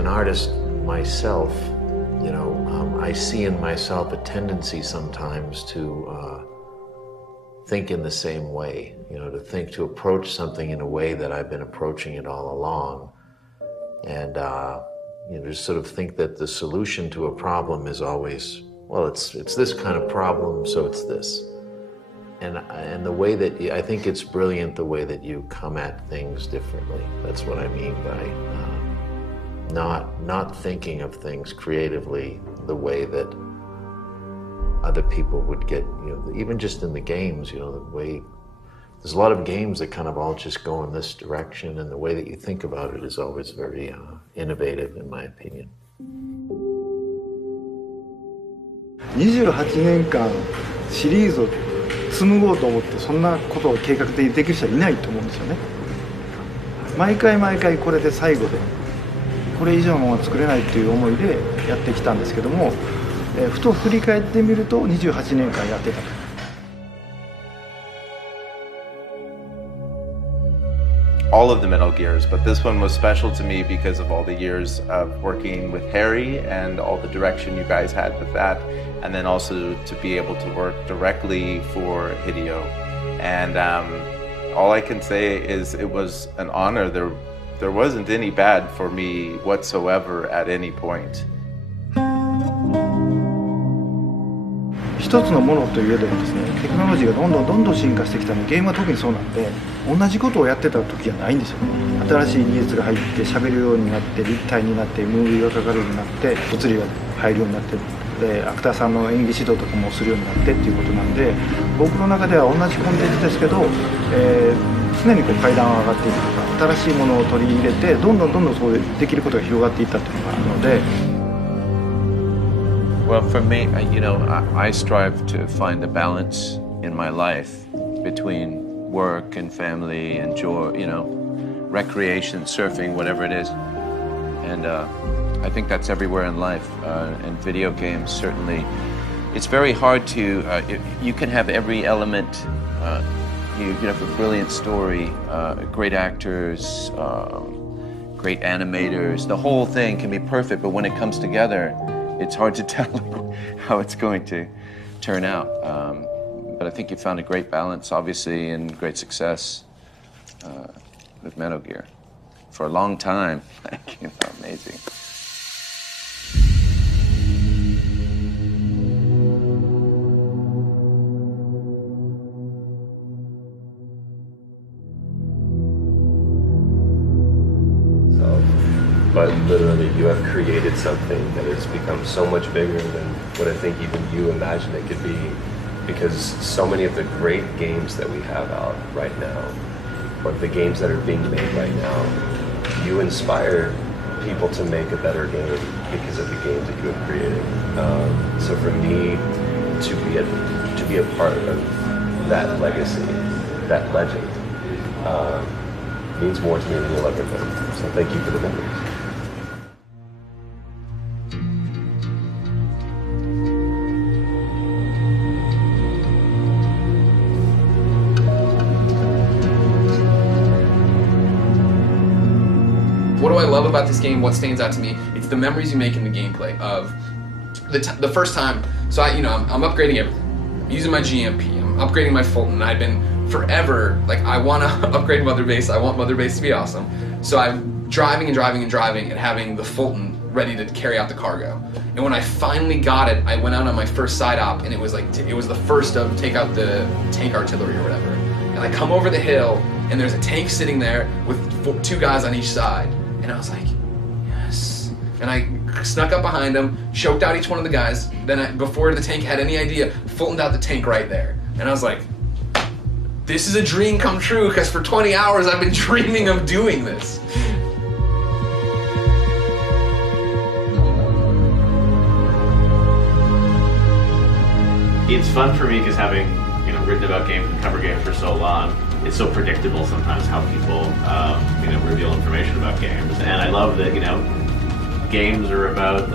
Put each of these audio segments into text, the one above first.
an artist myself, you know, I see in myself a tendency sometimes to think in the same way, you know, to approach something in a way that I've been approaching it all along. And, you know, just sort of think that the solution to a problem is always, well, it's this kind of problem, so it's this. And the way that, I think it's brilliant the way that you come at things differently. That's what I mean by not thinking of things creatively the way that other people would get, you know, even just in the games, you know, the way, there's a lot of games that kind of all just go in this direction, and the way that you think about it is always very innovative, in my opinion. 28年間シリーズを紡ごうと思ってそんなことを計画的にできる人はいないと思うんですよね。毎回毎回これで最後でこれ以上のものは作れないという思いでやってきたんですけども、ふと振り返ってみると28年間やってたと。All of the Metal Gears, but this one was special to me because of all the years of working with Harry and all the direction you guys had with that, and then also to be able to work directly for Hideo. And all I can say is it was an honor. There wasn't any bad for me whatsoever at any point. 一つのものといえどもですね、テクノロジーがどんどん進化してきたので、ゲームは特にそうなんで、同じことをやってた時じゃないんですよね。新しい技術が入って喋るようになって、立体になって、ムービーがかかるようになって、物理が入るようになって、でアクターさんの演技指導とかもするようになってっていうことなんで、僕の中では同じコンテンツですけど、常にこう階段を上がっていくとか、新しいものを取り入れてどんどんそうできることが広がっていったっていうのがあるので。Well, for me, you know, I strive to find a balance in my life between work and family and joy, you know, recreation, surfing, whatever it is. And I think that's everywhere in life. And video games, certainly. It's very hard to, you can have every element. You have a brilliant story, great actors, great animators. The whole thing can be perfect, but when it comes together, it's hard to tell how it's going to turn out. But I think you found a great balance, obviously, and great success with Metal Gear. For a long time, like, you know, amazing. But literally, you have created something that has become so much bigger than what I think even you imagined it could be. Because so many of the great games that we have out right now, or the games that are being made right now, you inspire people to make a better game because of the games that you have created. So for me, to be a part of that legacy, that legend, means more to me than you'll ever know. So thank you for the memories. What do I love about this game? What stands out to me? It's the memories you make in the gameplay of the first time. So I'm upgrading everything. I'm using my GMP. I'm upgrading my Fulton. I've been forever like I want to upgrade Mother Base. I want Mother Base to be awesome. So I'm driving and having the Fulton ready to carry out the cargo. And when I finally got it, I went out on my first side op, and it was the first of take out the tank artillery or whatever. And I come over the hill, and there's a tank sitting there with two guys on each side. And I was like, yes. And I snuck up behind him, choked out each one of the guys. Then before the tank had any idea, Fultoned out the tank right there. And I was like, this is a dream come true, because for 20 hours I've been dreaming of doing this. It's fun for me because having written about games and cover games for so long, it's so predictable sometimes how people reveal information about games, and I love that games are about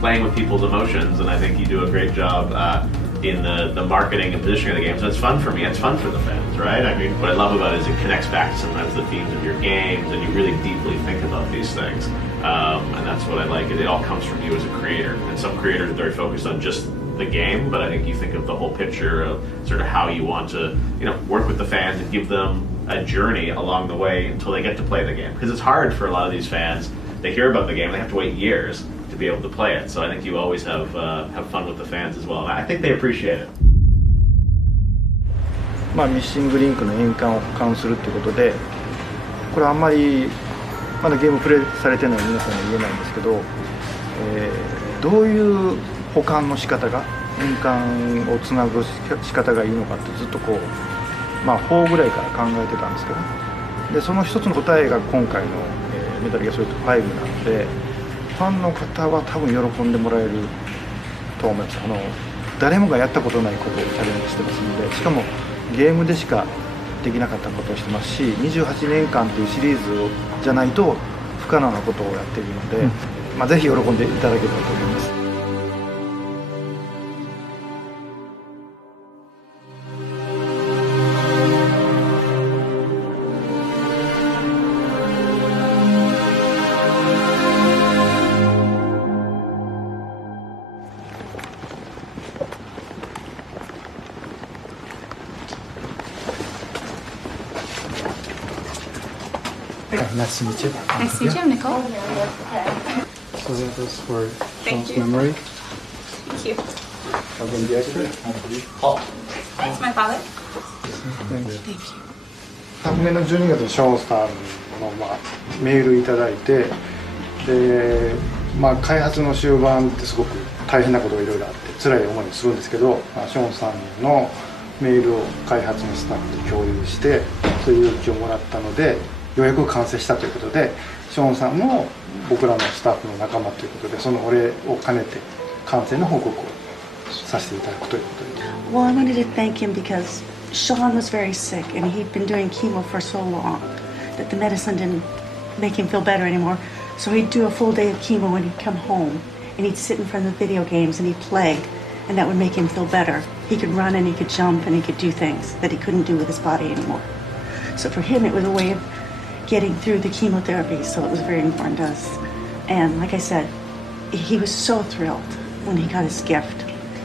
playing with people's emotions, and I think you do a great job in the marketing and positioning of the game. So it's fun for me. It's fun for the fans, right? I mean, what I love about it is it connects back to sometimes the themes of your games, and you really deeply think about these things. and that's what I like. It all comes from you as a creator. And some creators are very focused on just the game, but I think you think of the whole picture of sort of how you want to, work with the fans and give them a journey along the way until they get to play the game. Because it's hard for a lot of these fans. They hear about the game, they have to wait years to be able to play it. So I think you always have fun with the fans as well. And I think they appreciate it. ミッシングリンクの円環を保管するということで、これはあんまりまだゲームプレイされてない皆さんには言えないんですけど、どういう保管の仕方が、円環をつなぐ仕方がいいのかってずっとこう、4ぐらいから考えてたんですけど、でその一つの答えが今回の、メタルギアソリッド5なので、ファンの方は多分喜んでもらえると思います。誰もがやったことないことをチャレンジしてますので、しかもゲームでしかできなかったことをしてますし、28年間というシリーズじゃないと不可能なことをやっているので、ぜひ喜んでいただければと思います。Nice to meet you. Nice to meet you, I'm Nicole. So that was for Thank Sean's you. memory. Thank you. That's my father. Thank you. Thank you. 昨年の12月にショーンさんの、メールいただいて、で、開発の終盤ってすごく大変なことがいろいろあって辛い思いをするんですけど、ショーンさんのメールを開発のスタッフと共有してそういう勇気をもらったので、ようやく完成したということで、ショーンさんも僕らのスタッフの仲間ということで、そのお礼を兼ねて完成の報告をさせていただくということで。Well, I wanted to thank him because Sean was very sick and he'd been doing chemo for so long that the medicine didn't make him feel better anymore. So he'd do a full day of chemo and he'd come home and he'd sit in front of the video games and he'd play, and that would make him feel better. He could run and he could jump and he could do things that he couldn't do with his body anymore. So for him it was a way of getting through the chemotherapy, so it was very important to us. And like I said, he was so thrilled when he got his gift.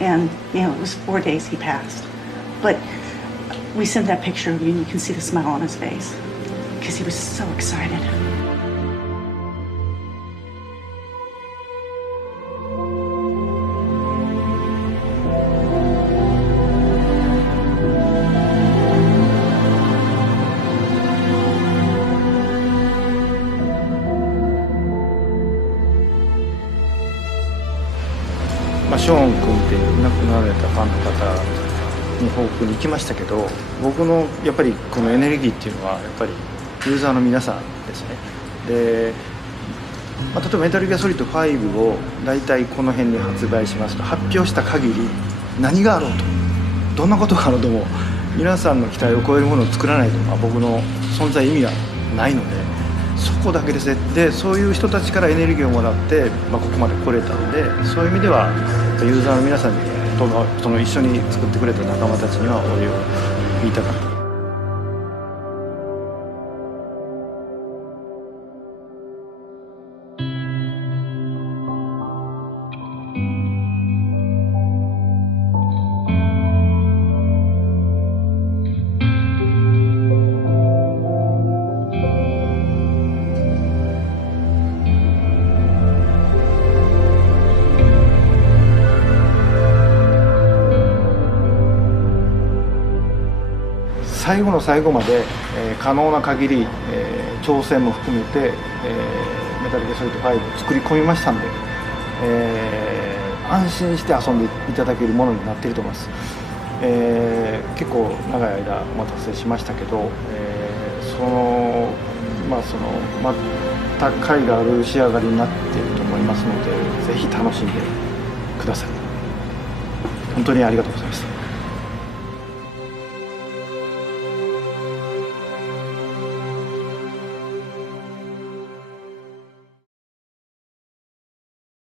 And it was 4 days he passed. But we sent that picture of you and you can see the smile on his face because he was so excited.ショーン君っていう亡くなられたファンの方に報告に行きましたけど、僕のやっぱりこのエネルギーっていうのはやっぱりユーザーの皆さんですね。で、例えばメタルギアソリッド5を大体この辺に発売しますと、発表した限り何があろうと、どんなことがあろうとも皆さんの期待を超えるものを作らないと、僕の存在意味がないので、そこだけですね。で、そういう人たちからエネルギーをもらって、ここまで来れたので、そういう意味ではユーザーの皆さんにその一緒に作ってくれた仲間たちにはお礼を言いたかった。最後の最後まで、可能な限り、挑戦も含めて、メタルギアソリッド5を作り込みましたんで、安心して遊んでいただけるものになっていると思います。結構長い間お待たせしましたけど、また甲斐がある仕上がりになっていると思いますので、ぜひ楽しんでください。本当にありがとうございました。